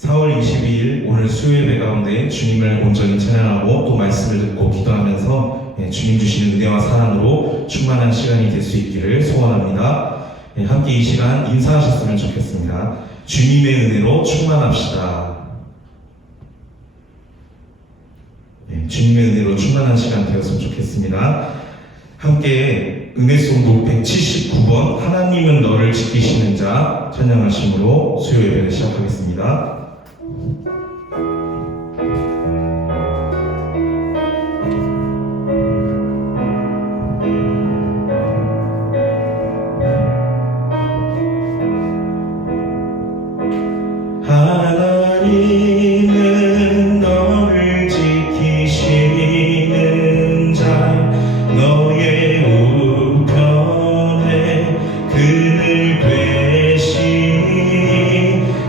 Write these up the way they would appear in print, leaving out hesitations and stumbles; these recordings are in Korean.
4월 22일 오늘 수요예배 가운데 주님을 온전히 찬양하고 또 말씀을 듣고 기도하면서 주님 주시는 은혜와 사랑으로 충만한 시간이 될 수 있기를 소원합니다. 함께 이 시간 인사하셨으면 좋겠습니다. 주님의 은혜로 충만합시다. 주님의 은혜로 충만한 시간 되었으면 좋겠습니다. 함께 은혜송곡 179번 하나님은 너를 지키시는 자 찬양하심으로 수요예배를 시작하겠습니다. 하나님은 너를 지키시는 자 너의 우편에 그늘 되시니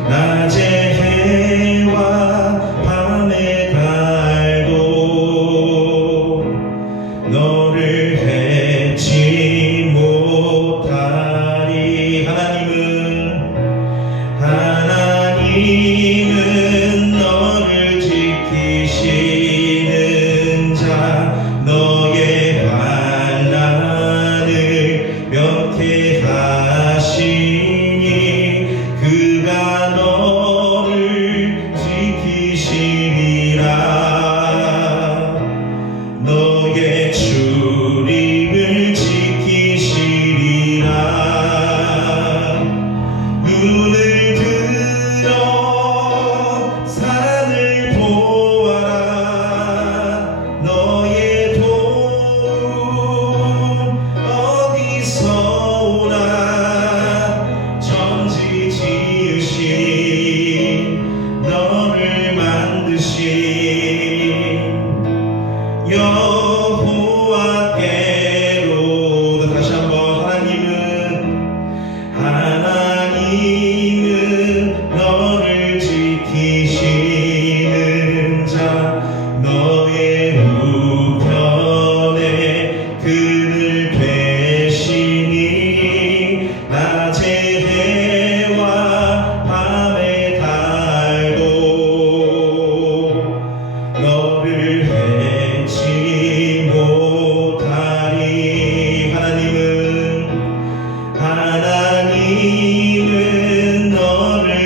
낮의 해와 밤의 달도 너를 해치 못하리. 하나님은 너를 지키시는 자 너의 환난을 면케하시니 그가 너를 지키시리라. 너의 출입을 지키시리라. 눈을 산을 보아라. 너의 도움 어디서 오나. 천지 지으신 너를 만드신 여호와께로. 다시 한번 하나님은 너를 지키시는 자 너의 우편에 그늘 되시니 낮의 해와 밤의 달도 너를 해치 못하리. 하나님은 너를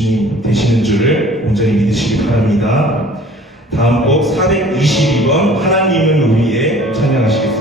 주님 되시는 줄을 온전히 믿으시기 바랍니다. 다음 곡 422번 하나님은 우리의 찬양하시겠습니다.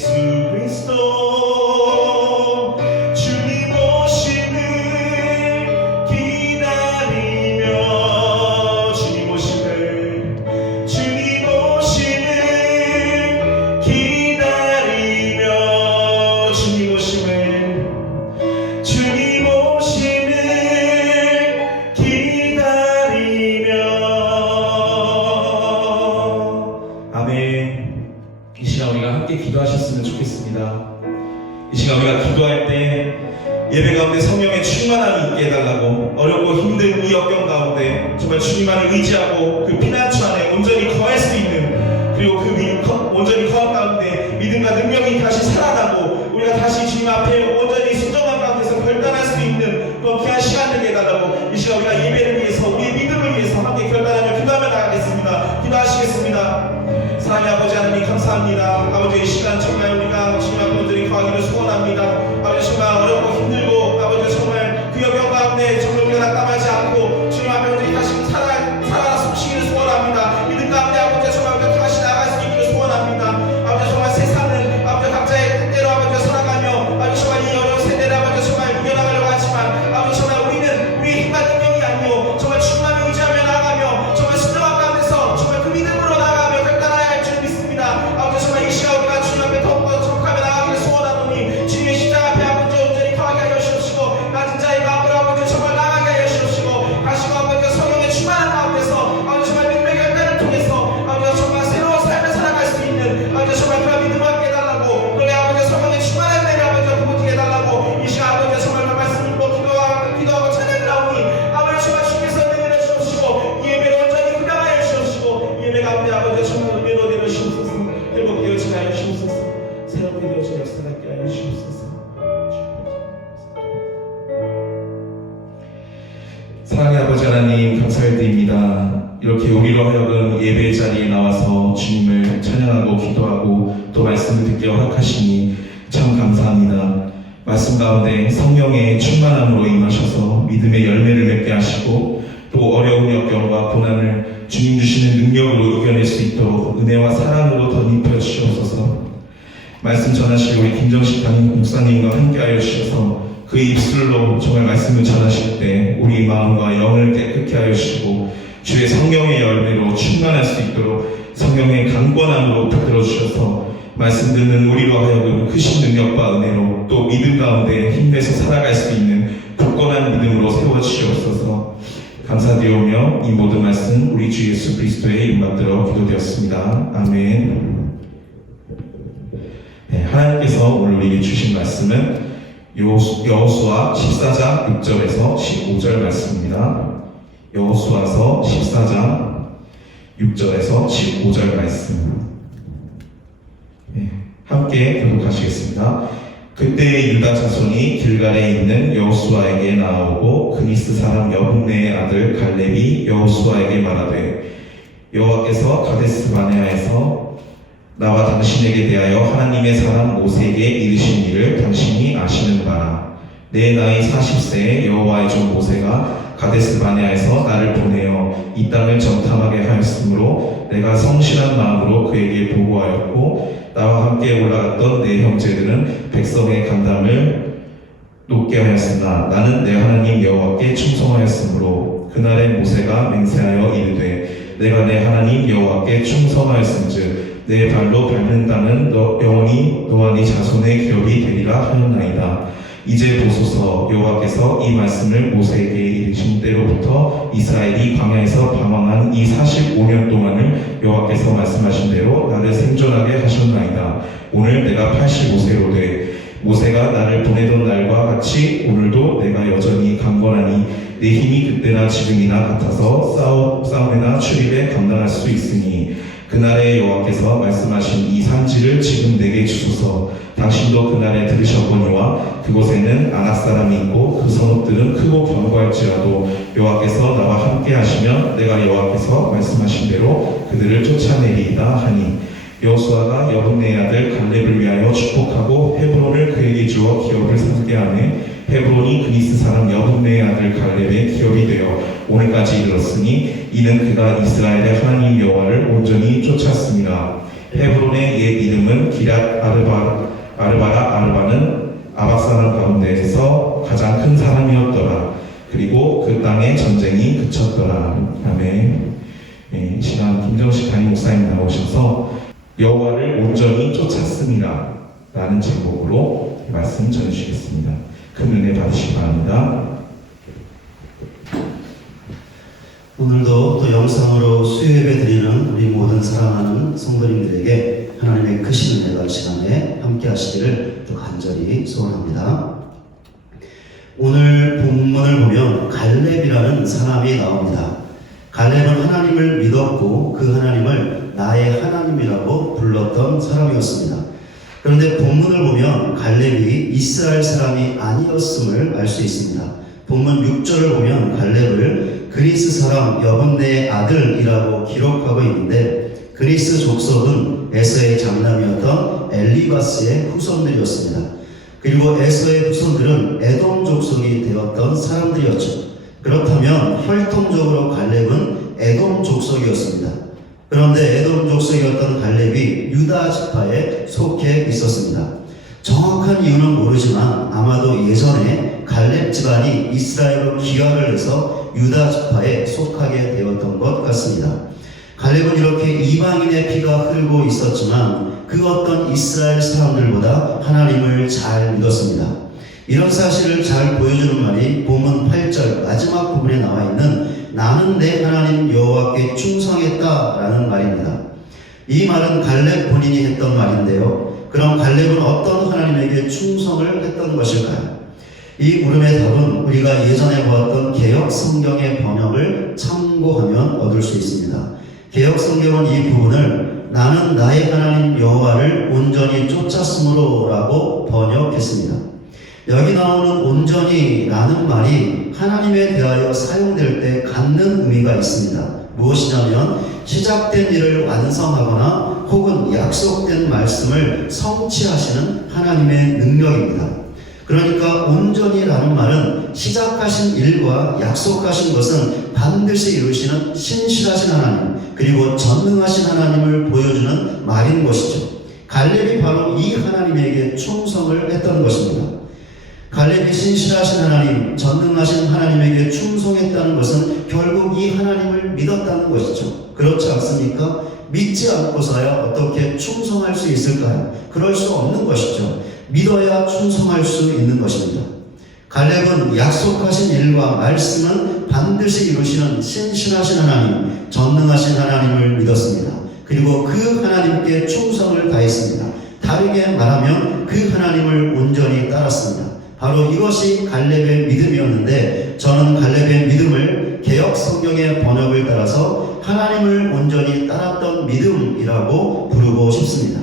예수 그리스도 주님 오심을 기다리며 주님 오심을 기다리며 주님 오심을 기다리며 아멘. 이 시간 우리가 함께 기도하셨으면 좋겠습니다. 이 시간 우리가 기도할 때 예배 가운데 성령의 충만함이 있게 해달라고, 어렵고 힘든 이 역경 가운데 정말 주님만을 의지하고 그 피난처 안에 온전히 거할 수 있는, 그리고 그 온전히 거한 가운데 믿음과 능력이 다시 살아나고 우리가 다시 주님 앞에 온전히 순종한 가운데서 결단할 수 있는 그런 귀한 시간 되게 해달라고, 이 시간 우리가 예배를 위해서, 우리의 믿음을 위해서 함께 결단하며 기도하며 나가겠습니다. 기도하시겠습니다. 사랑의 아버지 하나님 감사합니다. 아버지 이 시간 정말 우리가 주님 앞에 온전히 거하기를 소원합니다. 아버지 정말 어렵고 힘들고 아버지 정말 그 역경 가운데 정말 우리가 낙담하지 않고 주님 앞에 온전히 다시 살아 숨쉬기를 소원합니다. 믿음 가운데 아버지 정말 우리가 다시 나아갈 수 있기를 소원합니다. 아버지 정말 세상은 아버지 각자의 뜻대로 아버지 살아가며 아버지 정말 이 어려운 세대를 아버지 정말 이겨나가려고 하지만 아버지 정말 우리는 우리의 힘과 능력이 아니요 정말 주님만 의지하며 나아가며 정말 순종한 가운데서 정말 그 믿음으로 나아가며 결단하여 할 줄 믿습니다. 아버지 정말 이 시간 우리가 주님 앞에 더욱더 정복하며 나아가기를 소원하노니 주님의 십자가 앞에 아버지 온전히 거하게 하여 주시옵시고 낮은 자의 마음으로 아버지 정말 나아가게 하여 주시옵시고 다시금 아버지 성령의 충만한 가운데서 아버지 정말 믿음의 결단을 통해서 아버지 정말 새로운 삶을 살아갈 수 있는 아버지 정말 그런 믿음을 갖게 해달라고, 그러게 아버지 성령의 충만한 은혜를 아버지 부어지게 해달라고 이 시간 아버지 정말 말씀을 기도하고 찬양을 하오니 아버지 정말 주께서 은혜를 주옵시고 이 예배를 온전히 분양하여 주옵시고 이 예배 가운데 아버지 정말 은혜로 되어 주옵소서. 회복되어지게 하여 주옵소서. 새롭게 되어지게 역사하게 하여 주옵소서. 사랑의 아버지 하나님 감사드립니다. 이렇게 우리로 하여금 예배 자리에 나와서 주님을 찬양하고 기도하고 또 말씀을 듣게 허락하시니 참 감사합니다. 말씀 가운데 성령의 충만함으로 임하셔서 믿음의 열매를 맺게 하시고 또 어려운 역경과 고난을 주님 주시는 능력으로 이겨낼 수 있도록 은혜와 사랑으로 덧입혀 주시옵소서. 말씀 전하실 우리 김정식 담임 목사님과 함께하여 주셔서 그 입술로 정말 말씀을 전하실 때 우리 마음과 영을 깨끗게 하여 주시고 주의 성령의 열매로 충만할 수 있도록 성령의 강권함으로 붙들어 주셔서 말씀 듣는 우리로 하여금 크신 능력과 은혜로 또 믿음 가운데 힘내서 살아갈 수 있는 굳건한 믿음으로 세워주시옵소서. 감사드리오며 이 모든 말씀 우리 주 예수 그리스도의 이름 받들어 기도되었습니다. 아멘. 네, 하나님께서 오늘 우리에게 주신 말씀은 여호수아 14장 6절에서 15절 말씀입니다. 여호수아서 14장 6절에서 15절 말씀. 네, 함께 교독하시겠습니다. 그때 유다 자손이 길갈에 있는 여호수아에게 나아오고 그니스 사람 여분네의 아들 갈렙이 여호수아에게 말하되 여호와께서 가데스 바네아에서 나와 당신에게 대하여 하나님의 사람 모세에게 이르신 일을 당신이 아시는 바라. 내 나이 40세에 여호와의 종 모세가 가데스 바네아에서 나를 보내어 이 땅을 정탐하게 하였으므로 내가 성실한 마음으로 그에게 보고하였고 나와 함께 올라갔던 내 형제들은 백성의 간담을 높게 하였으나 나는 내 하나님 여호와께 충성하였으므로 그날에 모세가 맹세하여 이르되 내가 내 하나님 여호와께 충성하였은즉 내 발로 밟는 땅은 영원히 너와 네 자손의 기업이 되리라 하였나이다. 이제 보소서 여호와께서 이 말씀을 모세에게 이르신 때로부터 이스라엘이 광야에서 방황한 이 45년 동안을 여호와께서 말씀하신 대로 나를 생존하게 하셨나이다. 오늘 내가 85세로 돼 모세가 나를 보내던 날과 같이 오늘도 내가 여전히 강건하니 내 힘이 그때나 지금이나 같아서 싸움이나 출입에 감당할 수 있으니 그날에 여호와께서 말씀하신 이 산지를 지금 내게 주소서. 당신도 그날에 들으셨거니와 그곳에는 아낙 사람이 있고 그 성읍들은 크고 견고할지라도 여호와께서 나와 함께 하시면 내가 여호와께서 말씀하신 대로 그들을 쫓아내리이다 하니 여호수아가 여분네의 아들 갈렙을 위하여 축복하고 헤브론을 그에게 주어 기업을 삼게 하매 헤브론이 그니스 사람 여분네의 아들 갈렙의 기업이 되어 오늘까지 이르렀으니 이는 그가 이스라엘의 하나님 여호와를 온전히 쫓았습니다. 헤브론의 옛 이름은 기럇 아르바는 아박 사람 가운데에서 가장 큰 사람이었더라. 그리고 그 땅에 전쟁이 그쳤더라. 아멘. 이 시간 김정식 담임 목사님 나오셔서 여호와를 온전히 쫓았습니다 라는 제목으로 말씀 전해주시겠습니다. 큰 은혜 받으시기 바랍니다. 오늘도 또 영상으로 수요예배 드리는 우리 모든 사랑하는 성도님들에게 하나님의 크신 은혜가 시간에 함께 하시기를 또 간절히 소원합니다. 오늘 본문을 보면 갈렙이라는 사람이 나옵니다. 갈렙은 하나님을 믿었고 그 하나님을 나의 하나님이라고 불렀던 사람이었습니다. 그런데 본문을 보면 갈렙이 이스라엘 사람이 아니었음을 알 수 있습니다. 본문 6절을 보면 갈렙을 그리스 사람 여분네의 아들이라고 기록하고 있는데 그리스 족속은 에서의 장남이었던 엘리바스의 후손들이었습니다. 그리고 에서의 후손들은 에돔 족속이 되었던 사람들이었죠. 그렇다면 혈통적으로 갈렙은 에돔 족속이었습니다. 그런데 에돔 족속이었던 갈렙이 유다 지파에 속해 있었습니다. 정확한 이유는 모르지만 아마도 예전에 갈렙 집안이 이스라엘로 귀화를 해서 유다 지파에 속하게 되었던 것 같습니다. 갈렙은 이렇게 이방인의 피가 흐르고 있었지만 그 어떤 이스라엘 사람들보다 하나님을 잘 믿었습니다. 이런 사실을 잘 보여주는 말이 본문 8절 마지막 부분에 나와 있는 나는 내 하나님 여호와께 충성했다라는 말입니다. 이 말은 갈렙 본인이 했던 말인데요. 그럼 갈렙은 어떤 하나님에게 충성을 했던 것일까요? 이 물음의 답은 우리가 예전에 보았던 개역 성경의 번역을 참고하면 얻을 수 있습니다. 개역 성경은 이 부분을 나는 나의 하나님 여호와를 온전히 쫓았으므로라고 번역했습니다. 여기 나오는 온전히라는 말이 하나님에 대하여 사용될 때 갖는 의미가 있습니다. 무엇이냐면 시작된 일을 완성하거나 혹은 약속된 말씀을 성취하시는 하나님의 능력입니다. 그러니까 온전히라는 말은 시작하신 일과 약속하신 것은 반드시 이루시는 신실하신 하나님 그리고 전능하신 하나님을 보여주는 말인 것이죠. 갈렙이 바로 이 하나님에게 충성을 했던 것입니다. 갈렙이 신실하신 하나님, 전능하신 하나님에게 충성했다는 것은 결국 이 하나님을 믿었다는 것이죠. 그렇지 않습니까? 믿지 않고서야 어떻게 충성할 수 있을까요? 그럴 수 없는 것이죠. 믿어야 충성할 수 있는 것입니다. 갈렙은 약속하신 일과 말씀은 반드시 이루시는 신실하신 하나님, 전능하신 하나님을 믿었습니다. 그리고 그 하나님께 충성을 다했습니다. 다르게 말하면 그 하나님을 온전히 따랐습니다. 바로 이것이 갈렙의 믿음이었는데 저는 갈렙의 믿음을 개역 성경의 번역을 따라서 하나님을 온전히 따랐던 믿음이라고 부르고 싶습니다.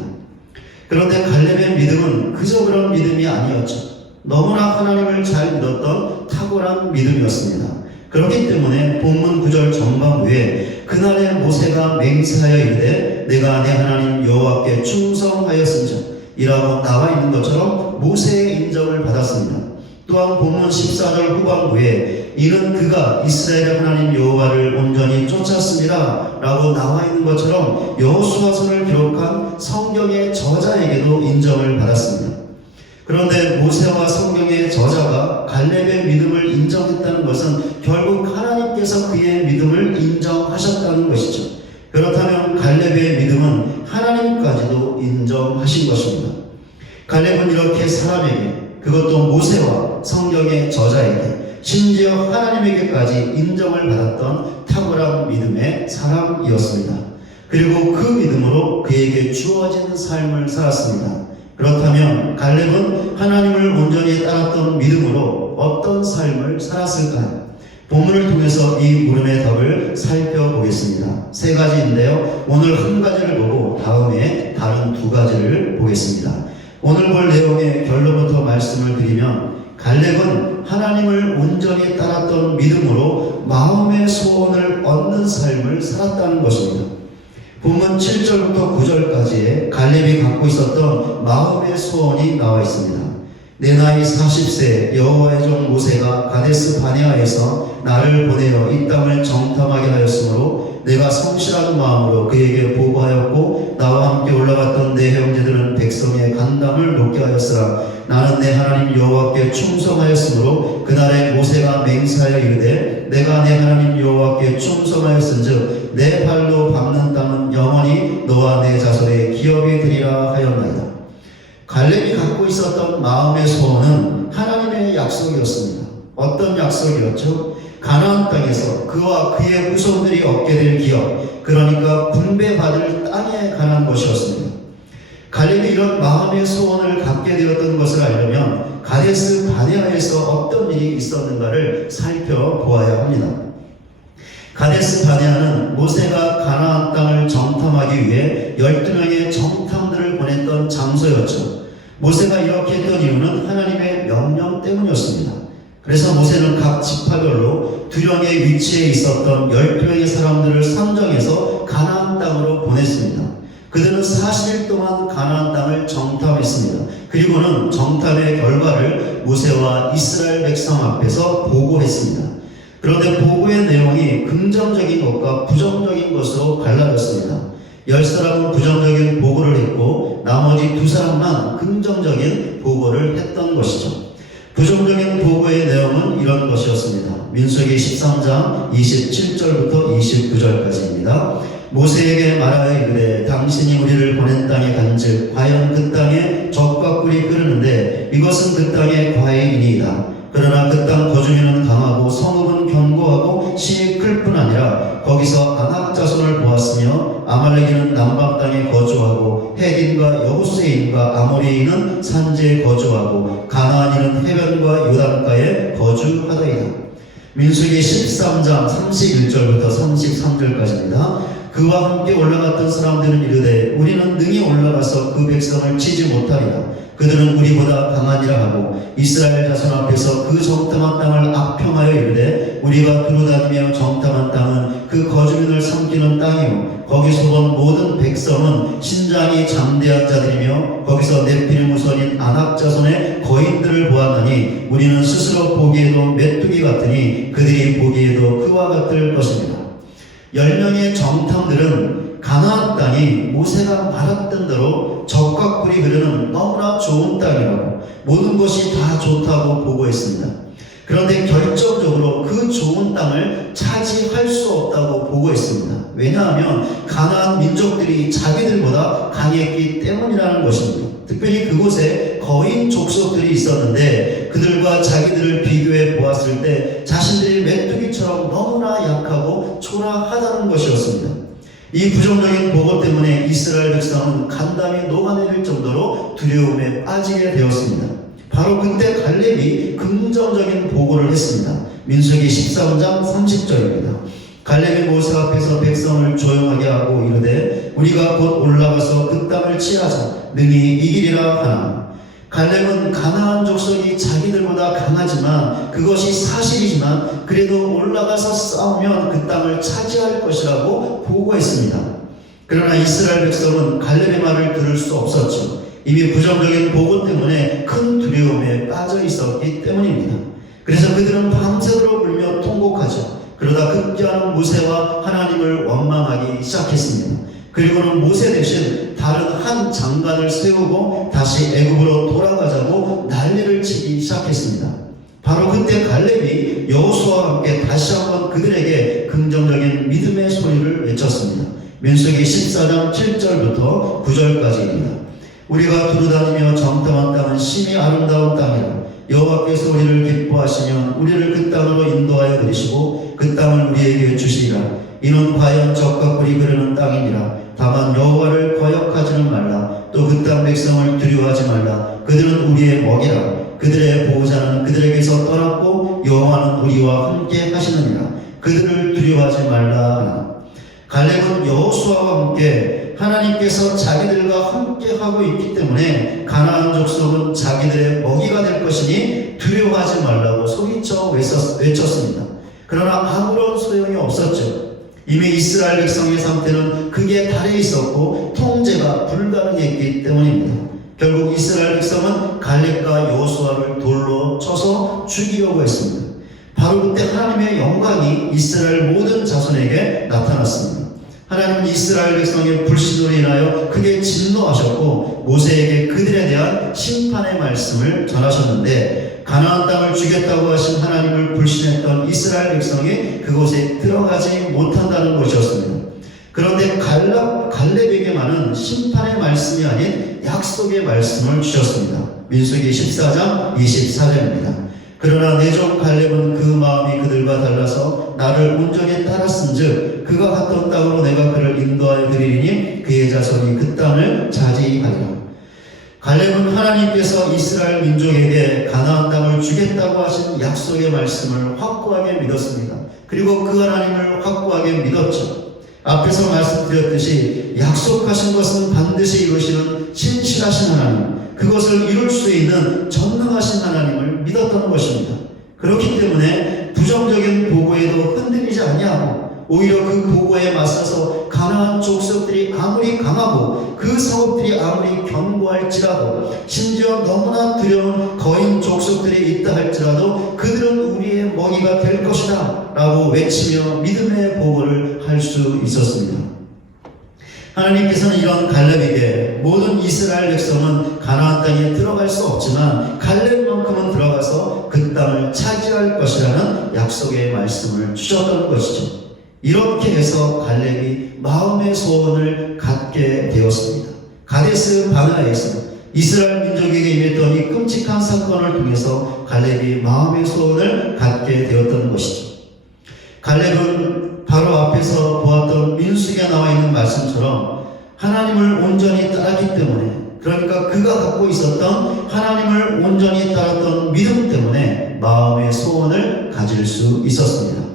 그런데 갈렙의 믿음은 그저 그런 믿음이 아니었죠. 너무나 하나님을 잘 믿었던 탁월한 믿음이었습니다. 그렇기 때문에 본문 9절 전반부에 그날에 모세가 맹세하여 이르되 내가 내 하나님 여호와께 충성하였은즉 이라고 나와 있는 것처럼 모세의 인정을 받았습니다. 또한 본문 14절 후반부에 이는 그가 이스라엘의 하나님 여호와를 온전히 쫓았습니다 라고 나와 있는 것처럼 여호수아서를 기록한 성경의 저자에게도 인정을 받았습니다. 그런데 모세와 성경의 저자가 갈렙의 믿음을 인정했다는 것은 결국 하나님께서 그의 믿음을 인정하셨다는 것이죠. 그렇다면 갈렙의 믿음은 하나님까지도 인정하신 것입니다. 갈렙은 이렇게 사람에게, 그것도 모세와 성경의 저자에게, 심지어 하나님에게까지 인정을 받았던 탁월한 믿음의 사람이었습니다. 그리고 그 믿음으로 그에게 주어진 삶을 살았습니다. 그렇다면 갈렙은 하나님을 온전히 따랐던 믿음으로 어떤 삶을 살았을까요? 본문을 통해서 이 물음의 답을 살펴보겠습니다. 세 가지인데요. 오늘 한 가지를 보고 다음에 다른 두 가지를 보겠습니다. 오늘 볼 내용의 결론부터 말씀을 드리면 갈렙은 하나님을 온전히 따랐던 믿음으로 마음의 소원을 얻는 삶을 살았다는 것입니다. 본문 7절부터 9절까지에 갈렙이 갖고 있었던 마음의 소원이 나와 있습니다. 내 나이 40세 여호와의 종 모세가 가데스 바네아에서 나를 보내어 이 땅을 정탐하게 하였으므로 내가 성실한 마음으로 그에게 보고하였고 나와 함께 올라갔던 내 형제들은 백성의 간담을 높게 하였으나 나는 내 하나님 여호와께 충성하였으므로 그날에 모세가 맹세하여 이르되 내가 내 하나님 여호와께 충성하였은즉 내 발로 밟는 땅은 영원히 너와 내 자손의 기업이 되리라 하였나이다. 갈렙이 갖고 있었던 마음의 소원은 하나님의 약속이었습니다. 어떤 약속이었죠? 가나안 땅에서 그와 그의 후손들이 얻게 될 기업, 그러니까 분배받을 땅에 관한 것이었습니다. 갈렙이 이런 마음의 소원을 갖게 되었던 것을 알려면 가데스 바네아에서 어떤 일이 있었는가를 살펴보아야 합니다. 가데스 바네아는 모세가 가나안 땅을 정탐하기 위해 12명의 정탐들을 보냈던 장소였죠. 모세가 이렇게 했던 이유는 하나님의 명령 때문이었습니다. 그래서 모세는 각 지파별로 두령의 위치에 있었던 12명의 사람들을 선정해서 가나안 땅으로 보냈습니다. 그들은 40일 동안 가나안 땅을 정탐했습니다. 그리고는 정탐의 결과를 모세와 이스라엘 백성 앞에서 보고했습니다. 그런데 보고의 내용이 긍정적인 것과 부정적인 것으로 갈라졌습니다. 10사람은 부정적인 보고를 했고 나머지 2사람만 긍정적인 보고를 했던 것이죠. 부정적인 보고의 내용은 이런 것이었습니다. 민수기 13장 27절부터 29절까지입니다. 모세에게 말하여 이르되 당신이 우리를 보낸 땅에 간즉 과연 그 땅에 젖과 꿀이 흐르는데 이것은 그 땅의 과일이니이다. 그러나 그 땅 거주민은 강하고 성읍은 견고하고 심이 클 뿐 아니라 거기서 아낙 자손을 보았으며 아말렉인은 남방 땅에 거주하고 헷인과 여부스인과 아모리인은 산지에 거주하고 가나안인은 해변과 요단가에 거주하더이다. 민수기 13장 31절부터 33절까지입니다. 그와 함께 올라갔던 사람들은 이르되 우리는 능히 올라가서 그 백성을 치지 못하리라. 그들은 우리보다 강하니라 하고 이스라엘 자손 앞에서 그 정탐한 땅을 악평하여 이르되 우리가 두루다니며 정탐한 땅은 그 거주민을 삼키는 땅이요 거기서 본 모든 백성은 신장이 장대한 자들이며 거기서 네피림 후손인 아낙 자손의 거인들을 보았나니 우리는 스스로 보기에도 메뚜기 같으니 그들이 보기에도 그와 같을 것입니다. 10명의 정탐들은 가나안 땅이 모세가 말했던 대로 젖과 꿀이 흐르는 너무나 좋은 땅이라고 모든 것이 다 좋다고 보고했습니다. 그런데 결정적으로 그 좋은 땅을 차지할 수 없다고 보고했습니다. 왜냐하면 가나안 민족들이 자기들보다 강했기 때문이라는 것입니다. 특별히 그곳에 거인 족속들이 있었는데 그들과 자기들을 비교해 보았을 때 자신들이 메뚜기처럼 너무나 약하고 초라하다는 것이었습니다. 이 부정적인 보고 때문에 이스라엘 백성은 간담이 녹아내릴 정도로 두려움에 빠지게 되었습니다. 바로 그때 갈렙이 긍정적인 보고를 했습니다. 민수기 13장 30절입니다. 갈렙이 모세 앞에서 백성을 조용하게 하고 이르되 우리가 곧 올라가서 그 땅을 치하자 능히 이기리라 하나. 갈렙은 가나안 족속이 자기들보다 강하지만 그것이 사실이지만 그래도 올라가서 싸우면 그 땅을 차지할 것이라고 보고했습니다. 그러나 이스라엘 백성은 갈렙의 말을 들을 수 없었죠. 이미 부정적인 보고 때문에 큰 두려움에 빠져 있었기 때문입니다. 그래서 그들은 밤새도록 울며 통곡하죠. 그러다 급기야는 모세와 하나님을 원망하기 시작했습니다. 그리고는 모세 대신 다른 한 장관을 세우고 다시 애굽으로 돌아가자고 난리를 치기 시작했습니다. 바로 그때 갈렙이 여호수아와 함께 다시 한번 그들에게 긍정적인 믿음의 소리를 외쳤습니다. 민수기 14장 7절부터 9절까지입니다. 우리가 두루다니며 정탐한 땅은 심히 아름다운 땅이라. 여호와께서 우리를 기뻐하시면 우리를 그 땅으로 인도하여 들이시고 그 땅을 우리에게 주시리라. 이는 과연 젖과 꿀이 흐르는 땅이니라. 다만 여호와를 거역하지는 말라. 또 그 땅 백성을 두려워하지 말라. 그들은 우리의 먹이라. 그들의 보호자는 그들에게서 떠났고 여호와는 우리와 함께 하시느니라. 그들을 두려워하지 말라. 갈렙은 여호수아와 함께 하나님께서 자기들과 함께 하고 있기 때문에 가나안 족속은 자기들의 먹이가 될 것이니 두려워하지 말라고 소리쳐 외쳤습니다. 그러나 아무런 소용이 없었죠. 이미 이스라엘 백성의 상태는 극에 달해 있었고 통제가 불가능했기 때문입니다. 결국 이스라엘 백성은 갈렙과 여호수아를 돌로 쳐서 죽이려고 했습니다. 바로 그때 하나님의 영광이 이스라엘 모든 자손에게 나타났습니다. 하나님은 이스라엘 백성의 불신으로 인하여 크게 진노하셨고 모세에게 그들에 대한 심판의 말씀을 전하셨는데, 가나안 땅을 주겠다고 하신 하나님을 불신했던 이스라엘 백성이 그곳에 들어가지 못한다는 것이었습니다. 그런데 갈렙에게만은 심판의 말씀이 아닌 약속의 말씀을 주셨습니다. 민수기 14장 24절입니다. 그러나 내 종 갈렙은 그 마음이 그들과 달라서 나를 온전히 따랐은즉 그가 갔던 땅으로 내가 그를 인도하여 드리리니 그의 자손이 그 땅을 차지하리라. 갈렙은 하나님께서 이스라엘 민족에게 가나안 땅을 주겠다고 하신 약속의 말씀을 확고하게 믿었습니다. 그리고 그 하나님을 확고하게 믿었죠. 앞에서 말씀드렸듯이 약속하신 것은 반드시 이루시는 신실하신 하나님, 그것을 이룰 수 있는 전능하신 하나님을 믿었던 것입니다. 그렇기 때문에 부정적인 보고에도 흔들리지 아니하고 오히려 그 보고에 맞서서 가나안 족속들이 아무리 강하고 그 성읍들이 아무리 견고할지라도, 심지어 너무나 두려운 거인 족속들이 있다 할지라도 그들은 우리의 먹이가 될 것이다 라고 외치며 믿음의 보고를 할 수 있었습니다. 하나님께서는 이런 갈렙에게 모든 이스라엘 백성은 가나안 땅에 들어갈 수 없지만 갈렙만큼은 들어가서 그 땅을 차지할 것이라는 약속의 말씀을 주셨던 것이죠. 이렇게 해서 갈렙이 마음의 소원을 갖게 되었습니다. 가데스 바네아에서 이스라엘 민족에게 임했던 이 끔찍한 사건을 통해서 갈렙이 마음의 소원을 갖게 되었던 것이죠. 갈렙은 바로 앞에서 보았던 민수기에 나와 있는 말씀처럼 하나님을 온전히 따랐기 때문에, 그러니까 그가 갖고 있었던 하나님을 온전히 따랐던 믿음 때문에 마음의 소원을 가질 수 있었습니다.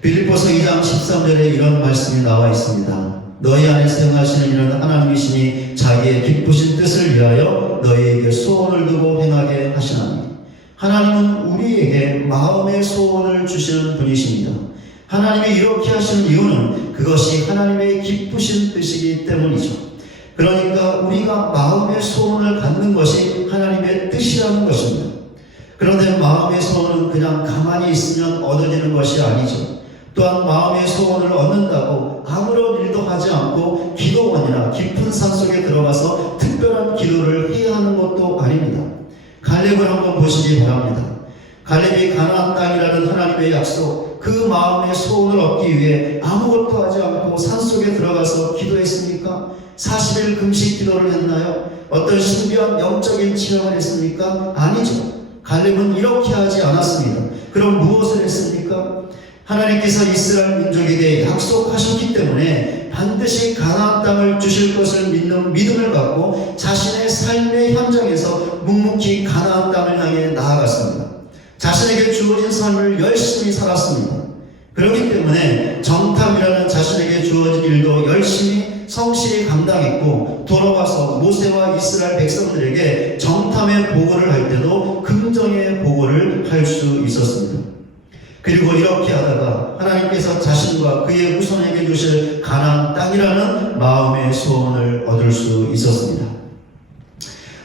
빌립보서 2장 13절에 이런 말씀이 나와 있습니다. 너희 안에서 행하시는 이는 하나님이시니 자기의 기쁘신 뜻을 위하여 너희에게 소원을 두고 행하게 하시나니. 하나님은 우리에게 마음의 소원을 주시는 분이십니다. 하나님이 이렇게 하시는 이유는 그것이 하나님의 기쁘신 뜻이기 때문이죠. 그러니까 우리가 마음의 소원을 갖는 것이 하나님의 뜻이라는 것입니다. 그런데 마음의 소원은 그냥 가만히 있으면 얻어지는 것이 아니죠. 또한 마음의 소원을 얻는다고 아무런 일도 하지 않고 기도원이나 깊은 산속에 들어가서 특별한 기도를 해야 하는 것도 아닙니다. 갈렙을 한번 보시기 바랍니다. 갈렙이 가나안 땅이라는 하나님의 약속, 그 마음의 소원을 얻기 위해 아무것도 하지 않고 산속에 들어가서 기도했습니까? 40일 금식 기도를 했나요? 어떤 신비한 영적인 체험을 했습니까? 아니죠. 갈렙은 이렇게 하지 않았습니다. 그럼 무엇을 했습니까? 하나님께서 이스라엘 민족에게 약속하셨기 때문에 반드시 가나안 땅을 주실 것을 믿는 믿음을 갖고 자신의 삶의 현장에서 묵묵히 가나안 땅을 향해 나아갔습니다. 자신에게 주어진 삶을 열심히 살았습니다. 그렇기 때문에 정탐이라는 자신에게 주어진 일도 열심히 성실히 감당했고, 돌아와서 모세와 이스라엘 백성들에게 정탐의 보고를 할 때도 긍정의 보고를 할 수 있었습니다. 그리고 이렇게 하다가 하나님께서 자신과 그의 후손에게 주실 가나안 땅이라는 마음의 소원을 얻을 수 있었습니다.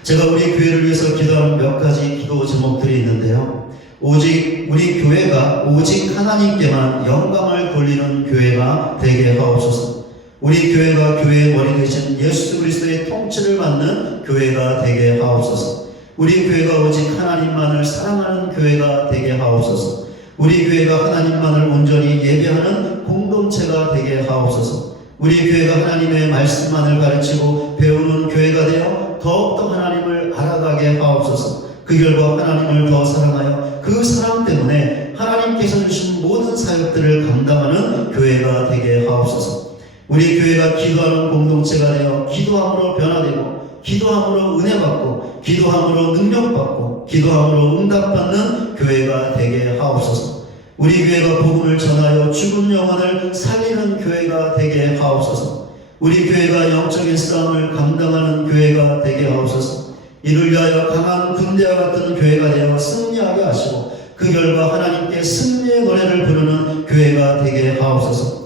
제가 우리 교회를 위해서 기도하는 몇 가지 기도 제목들이 있는데요. 오직 우리 교회가 오직 하나님께만 영광을 돌리는 교회가 되게 하옵소서. 우리 교회가 교회의 머리 되신 예수 그리스도의 통치를 받는 교회가 되게 하옵소서. 우리 교회가 오직 하나님만을 사랑하는 교회가 되게 하옵소서. 우리 교회가 하나님만을 온전히 예배하는 공동체가 되게 하옵소서. 우리 교회가 하나님의 말씀만을 가르치고 배우는 교회가 되어 더욱더 하나님을 알아가게 하옵소서. 그 결과 하나님을 더 사랑하여 그 사랑 때문에 하나님께서 주신 모든 사역들을 감당하는 교회가 되게 하옵소서. 우리 교회가 기도하는 공동체가 되어 기도함으로 변화되고, 기도함으로 은혜받고, 기도함으로 능력받고, 기도함으로 응답받는 교회가 되게 하옵소서. 우리 교회가 복음을 전하여 죽은 영혼을 살리는 교회가 되게 하옵소서. 우리 교회가 영적인 싸움을 감당하는 교회가 되게 하옵소서. 이를 위하여 강한 군대와 같은 교회가 되어 승리하게 하시고, 그 결과 하나님께 승리의 노래를 부르는 교회가 되게 하옵소서.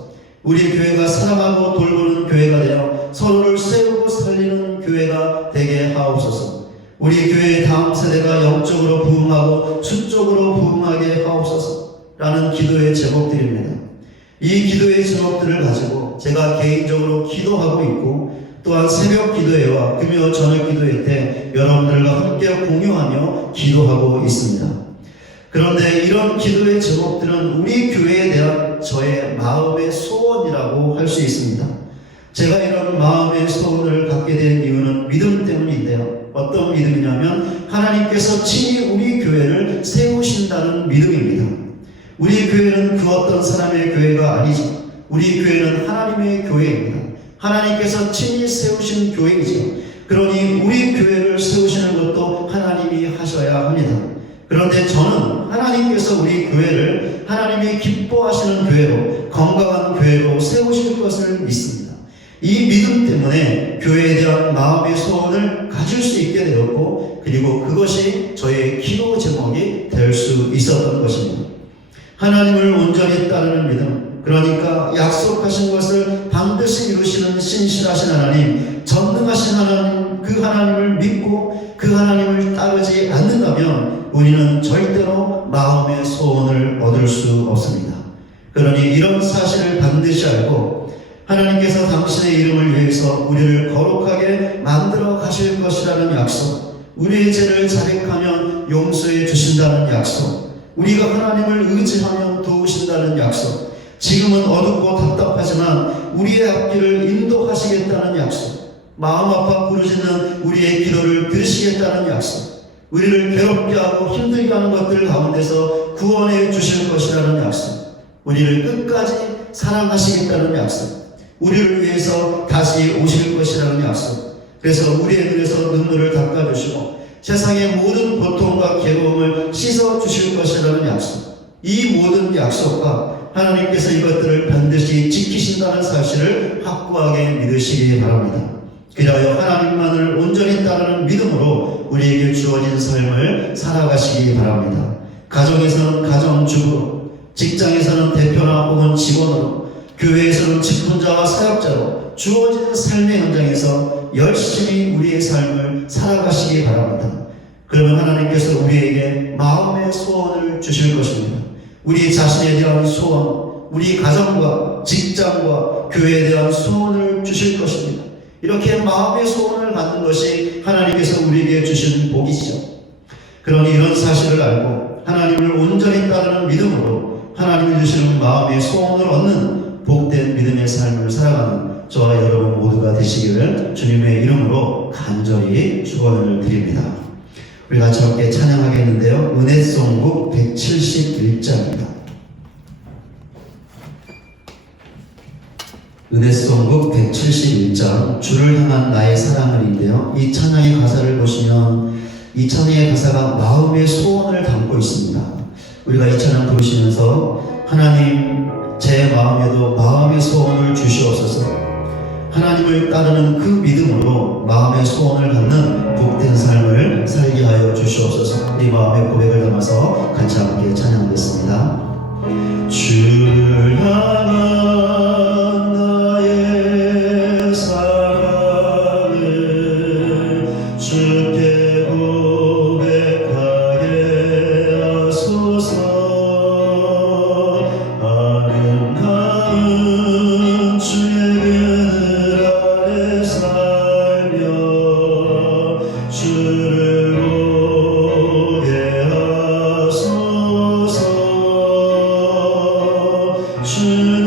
우리 교회가 사랑하고 돌보는 교회가 되어 서로를 세우고 살리는 교회가 되게 하옵소서. 우리 교회의 다음 세대가 영적으로 부흥하고 수적으로 부흥하게 하옵소서. 라는 기도의 제목들입니다. 이 기도의 제목들을 가지고 제가 개인적으로 기도하고 있고 또한 새벽 기도회와 금요 저녁 기도회 때 여러분들과 함께 공유하며 기도하고 있습니다. 그런데 이런 기도의 제목들은 우리 교회에 대한 저의 마음의 소원이라고 할 수 있습니다. 제가 이런 마음의 소원을 갖게 된 이유는 믿음 때문인데요. 어떤 믿음이냐면 하나님께서 친히 우리 교회를 세우신다는 믿음입니다. 우리 교회는 그 어떤 사람의 교회가 아니죠. 우리 교회는 하나님의 교회입니다. 하나님께서 친히 세우신 교회이죠. 그러니 우리 교회를 세우시는 것도 하나님이 하셔야 합니다. 그런데 저는 하나님께서 우리 교회를 하나님이 기뻐하시는 교회로, 건강한 교회로 세우실 것을 믿습니다. 이 믿음 때문에 교회에 대한 마음의 소원을 가질 수 있게 되었고, 그리고 그것이 저의 기도 제목이 될 수 있었던 것입니다. 하나님을 온전히 따르는 믿음, 그러니까 약속하신 것을 반드시 이루시는 신실하신 하나님, 전능하신 하나님, 그 하나님을 믿고 그 하나님을 따르지 않는다면 우리는 절대로 마음의 소원을 얻을 수 없습니다. 그러니 이런 사실을 반드시 알고 하나님께서 당신의 이름을 위해서 우리를 거룩하게 만들어 가실 것이라는 약속, 우리의 죄를 자백하면 용서해 주신다는 약속, 우리가 하나님을 의지하면 도우신다는 약속, 지금은 어둡고 답답하지만 우리의 앞길을 인도하시겠다는 약속, 마음 아파 부르짖는 우리의 기도를 들으시겠다는 약속, 우리를 괴롭게 하고 힘들게 하는 것들 가운데서 구원해 주실 것이라는 약속, 우리를 끝까지 사랑하시겠다는 약속, 우리를 위해서 다시 오실 것이라는 약속, 그래서 우리의 눈에서 눈물을 닦아주시고 세상의 모든 고통과 괴로움을 씻어주실 것이라는 약속, 이 모든 약속과 하나님께서 이것들을 반드시 지키신다는 사실을 확고하게 믿으시기 바랍니다. 그리하여 하나님만을 온전히 따르는 믿음으로 우리에게 주어진 삶을 살아가시기 바랍니다. 가정에서는 가정주부로, 직장에서는 대표나 혹은 직원으로, 교회에서는 직분자와 사역자로 주어진 삶의 현장에서 열심히 우리의 삶을 살아가시기 바랍니다. 그러면 하나님께서 우리에게 마음의 소원을 주실 것입니다. 우리 자신에 대한 소원, 우리 가정과 직장과 교회에 대한 소원을 주실 것입니다. 이렇게 마음의 소원을 갖는 것이 하나님께서 우리에게 주신 복이죠. 그러니 이런 사실을 알고 하나님을 온전히 따르는 믿음으로 하나님이 주시는 마음의 소원을 얻는 복된 믿음의 삶을 살아가는 저와 여러분 모두가 되시기를 주님의 이름으로 간절히 축원을 드립니다. 우리 같이 함께 찬양하겠는데요. 은혜송곡 171장입니다. 은혜송곡 171장 주를 향한 나의 사랑을인데요. 이 찬양의 가사를 보시면 이 찬양의 가사가 마음의 소원을 담고 있습니다. 우리가 이 찬양 부르시면서 하나님 제 마음에도 마음의 소원을 주시옵소서, 하나님을 따르는 그 믿음으로 마음의 소원을 갖는 복된 삶을 살게 하여 주시옵소서. 우리 마음의 고백을 담아서 같이 함께 찬양하겠습니다. 주를 향한 나의 사랑을 주께 고백하게 하소서. 아름다운 주의 그늘 아래 살며 주를 보게 하소서. 주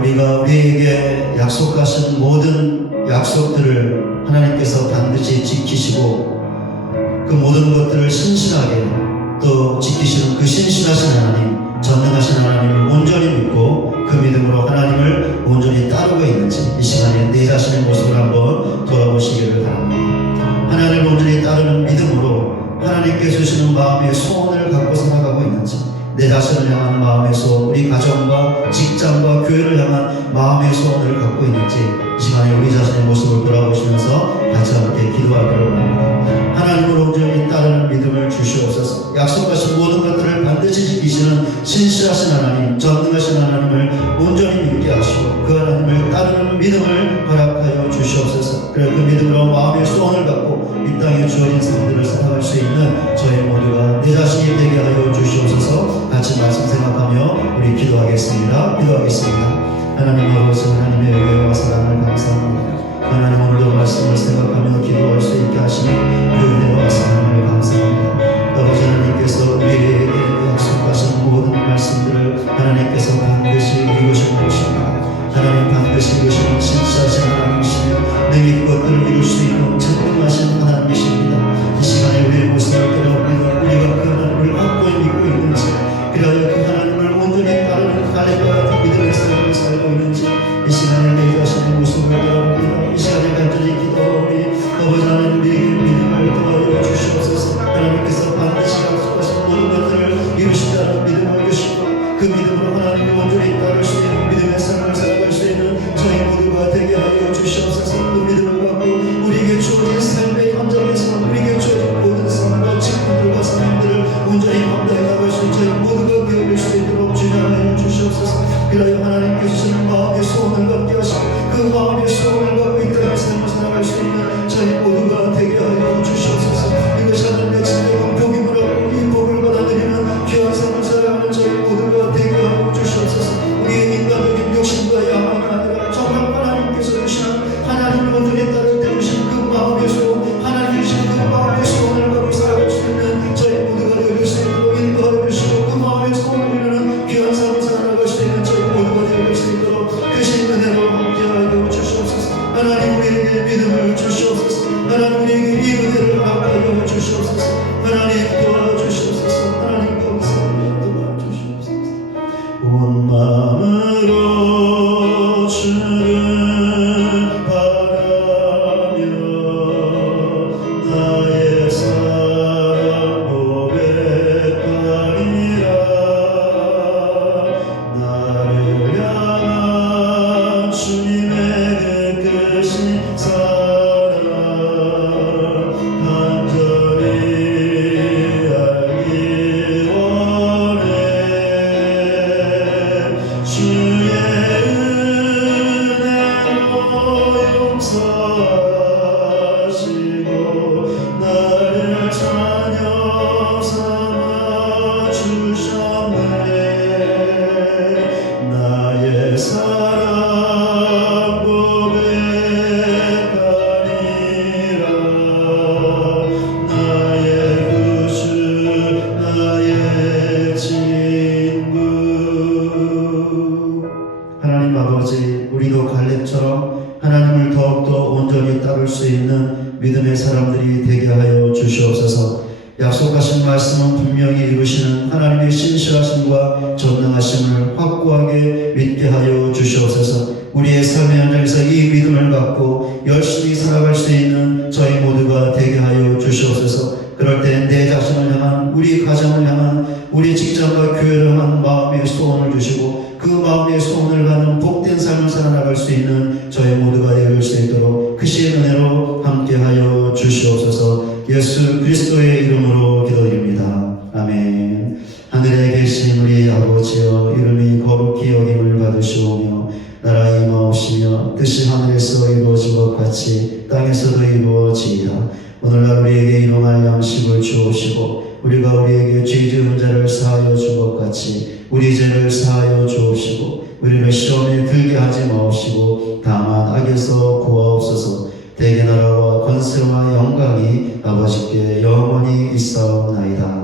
우리가 우리에게 약속하신 모든 약속들을 하나님께서 반드시 지키시고 그 모든 것들을 신실하게 또 지키시는 그 신실하신 하나님, 전능하신 하나님을 온전히 믿고 그 믿음으로 하나님을 온전히 따르고 있는지 이 시간에 내 자신의 모습을 한번 돌아보시기를 바랍니다. 하나님을 온전히 따르는 믿음으로 하나님께 주시는 마음의 소원을 갖고 살아가고 있는지, 내 자신을 향한 마음의 소원, 우리 가정과 직장과 교회를 향한 마음의 소원을 갖고 있는지 이 시간에 우리 자신의 모습을 돌아보시면서 같이 함께 기도하기를 원합니다. 하나님을 온전히 따르는 믿음을 주시옵소서. 약속하신 모든 것들을 반드시 지키시는 신실하신 하나님, 전능하신 하나님을 온전히 믿게 하시고 그 하나님을 따르는 믿음을 허락하여 주시옵소서. 그래 그 믿음으로 마음의 소원을 갖고 이 땅에 주어진 삶들을 살아갈 수 있는 저희 모두가 내 자신이 되게 하여 주시옵소서. 같이 말씀 생각하며 우리 기도하겠습니다. 하나님 아버지, 하나님의 은혜와 사랑을 감사합니다. 하나님 오늘도 말씀을 생각하며 기도할 수 있게 하시니 그 은혜와 사랑을 감사합니다. 아버지 하나님께서 우리에게 약속하신 모든 말씀들을 하나님께서 반드시 이루실 것입니다. 하나님 반드시 이루시는 신실하신 하나님이시며 능히 그것들을 이룰 수 있는 전능하신 하나님이십니다. 이 시간에 우리의 모습을 돌아옵니다. 우리가 그 하나님을 확고히 믿고 있는지, 그리하여 그 하나님을 온전히 따르는 갈렙과 같은 믿음의 삶을 살고 있는지 이 시간에 내 자신의 모습을 돌아옵니다. 이 시간에 간절히 기도하오니 아버지 하나님 우리에게 믿음을 도와여 주시옵소서. 하나님께서 반드시 약속하신 모든 것들을 이루신다는 믿음을 주시고 그 믿음으로 하나님을 온전히 따를 수 있는 믿음의 삶을 살아갈 수 있는 저희 모두가 되게 하여 주시옵소서. 그 믿음을 갖고 우리에게 주어진 삶의 현장에서 우리에게 주어진 모든 삶과 직분들과 상황들을 온전히 감당해 나갈 수 있는 저희 모두가 되어질 수 있도록 주장하여 주시옵소서. 그리하여 하나님께 주시는 마음의 소원을 갖게 하시고 그 마음의 소원을 갖고 이 땅의 삶을 살아갈 수 있는 저희 모두가 되게 하여 주시옵소서. 이것이 하나님의 진정한 복임으로 이 복을 받아들이는 귀한 삶을 살아가는 저희 모두가 되게 하여 주시옵소서. 우리의 인간적인 욕심과 야망이 아니라 정말 하나님께서 주시는 하나님을 온전히 따를 때 주신 그 마음의 소원, 하나님 주신 그 마음의 소원을 갖고 살아갈 수 있는 저희 모두가 되어질 수 있도록 인도하여 주시고 그 마음의 소원을 이루는 귀한 삶을 살아갈 수 있는 저희 모두가 되어질 수 있도록 크신 은혜로 함께하여 주시옵소서. 하나님 우리에게 믿음을 주시옵소서. 하나님 우리에게 이 은혜를 허락하여 주시옵소서. 하나님 도와주시옵소서. 하나님 감사합니다. 도와주시옵소서. 온 마음으로 주를 바라며 나의 사랑 고백하리라. 나를 향한 주님의 그 크신 사랑 간절히 알기 원해. 주의 은혜로 용서하시고 나를 자녀 삼아 주셨네. 나의 사랑 고백하리라. 나의 구주 나의 친구. 하나님 아버지, 우리도 갈렙처럼 하나님을 더욱더 온전히 따를 수 있는 믿음의 사람들이 되게 하여 주시옵소서. 약속하신 말씀은 분명히 이루시는 하나님의 신실하심과 전능하심을 확고하게 믿게 하여 주시옵소서. 우리의 삶의 현장에서 이 믿음을 갖고 열심히 살아갈 수 있는 저희 모두가 되게 하여 주시옵소서. 그럴 때 내 자신을 향한, 우리 가정을 향한, 우리 직장과 교회를 향한 마음의 소원을 주시고 그 마음의 소원을 가는 복된 삶을 살아나갈 수 있는 저희 모두가 되어질 수 있도록 크신 은혜로 함께하여 주시옵소서. 예수 그리스도의 이름으로 기도드립니다. 아멘. 하늘에 계신 우리 아버지여, 이름이 거룩히 여김을 받으시오며 나라 임하옵시며 뜻이 하늘에서 이루어진 것 같이 땅에서도 이루어지이다. 오늘날 우리에게 일용할 양식을 주옵시고 우리가 우리에게 죄 지은 자를 사하여 준 것 같이 우리 죄를 사하여 주옵시고 우리를 시험에 들게 하지 마옵시고 다만 악에서 구하옵소서. 대개 나라와 권세와 영광이 아버지께 영원히 있사옵나이다.